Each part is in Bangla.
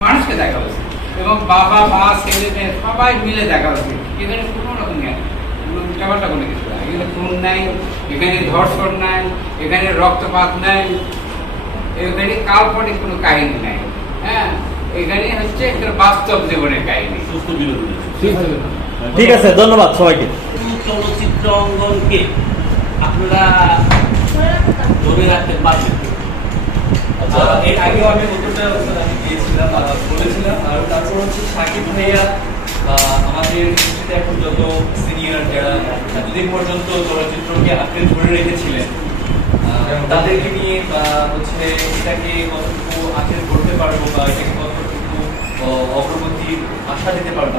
মানুষকে দেখা উচিত এবং বাবা মা ছেলে মেয়ে সবাই মিলে দেখা উচিত এখানে কোনো রকম নেই। উল্টাপাল্টা কোনো কিছু নাই। এখানে খুন নাই এখানে ধর্ষণ নাই এখানে রক্তপাত নাই এখানে কাল্পনিক কোনো কাহিনী নাই। হ্যাঁ এখানে হচ্ছে একটা বাস্তব জীবনের কাহিনী। সুস্থ বিনোদন। ঠিক আছে ধন্যবাদ সবাইকে। চলচ্চিত্র অঙ্গনকে আপনারা ধরে রাখতে পারবেন। আচ্ছা। এর আগেও আমি আর বলেছিলাম আর তারপর হচ্ছে সাকিব ভাইয়া আমাদের ইন্ডাস্ট্রিতে এখন যত সিনিয়র যারা এতদিন পর্যন্ত চলচ্চিত্রকে আঁকড়ে ধরে রেখেছিলেন তাদেরকে নিয়ে বা হচ্ছে এটাকে কতটুকু আঁকড়ে ধরতে পারব বা এটাকে কতটুকু অগ্রগতির আশা দিতে পারব?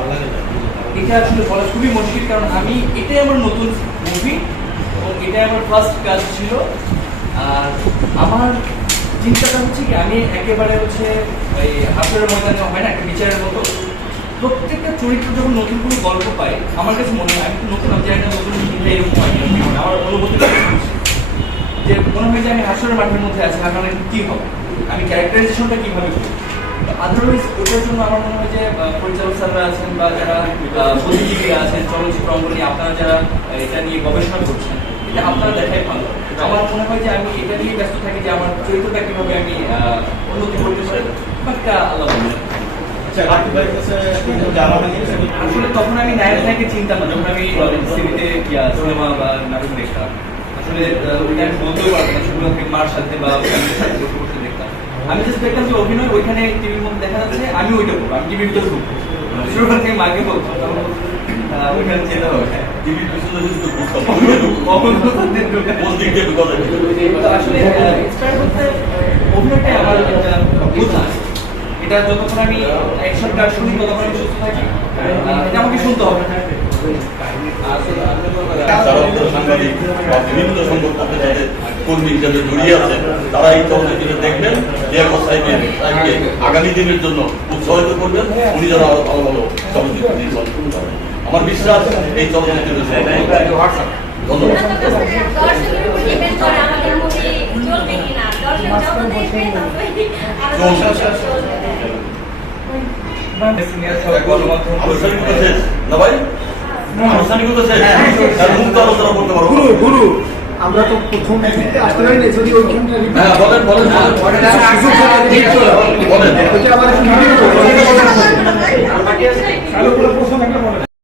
এটা আসলে বলা খুবই মুশকিল কারণ আমি এটাই আমার নতুন মুভি এবং এটাই আমার ফার্স্ট কাজ ছিল। আর আমার চিন্তাটা হচ্ছে কি, আমি একেবারে হচ্ছে ওই হাফের ময়দানে হয় না, একটা বিচারের মতো। প্রত্যেকটা চরিত্র যখন নতুন কোনো গল্প পাই আমার কাছে মনে হয়, আমি নতুন আমি জানি নতুন চিন্তা এরকম হয়। আমার অনুভূতি যে মনে হয় যে আমি হাসরের মাঠের মধ্যে আছি আমার কি হবে? আমি ক্যারেক্টারাইজেশনটা কীভাবে করব? আদারওয়াইজ ওটার জন্য আমার মনে হয় যে পরিচালক স্যাররা আছেন বা যারা বুদ্ধিজীবীরা আছেন, চলচ্চিত্র অঙ্গনে আপনারা যারা এটা নিয়ে গবেষণা করছেন, এটা আপনারা দেখাই ভালো। আমার মনে হয় যে আমি এটা নিয়ে ব্যস্ত থাকি যে আমার চরিত্রটা কীভাবে আমি উন্নতি করতে পারি। আল্লাহ আসলে তখন আমি নায়ক নায়কে চিনতাম না যখন আমি সিনেমা বা নাটক দেখতাম। আসলে ওইটা আমি বলতেও পারব না সেগুলো মার সাথে বা বসে বসে দেখতাম। আমি জাস্ট দেখতাম যে অভিনয় ওইখানে টিভির মধ্যে দেখা যাচ্ছে আমি ওইটা করব আমি টিভির ভিতরে ঢুকবো। শুরুখান থেকে মাকে বলতো তখন বলতো, আহ, ওইখানে যেতে হবে টিভির পিছনে এটা যতক্ষণ আমি শুনি ততক্ষণ আমি সুস্থ থাকি এটা আমাকে শুনতে হবে তারা এই চলচ্চিত্র দেখবেন আগামী দিনের জন্য উৎসাহিত করবেন উনি যেন আরও ভালো ভালো চলচ্চিত্র করতে আমার বিশ্বাস এই চলচ্চিত্রের আমরা তো প্রথম আসতে পারি না যদি ওইখানটা হ্যাঁ বলেন বলেন।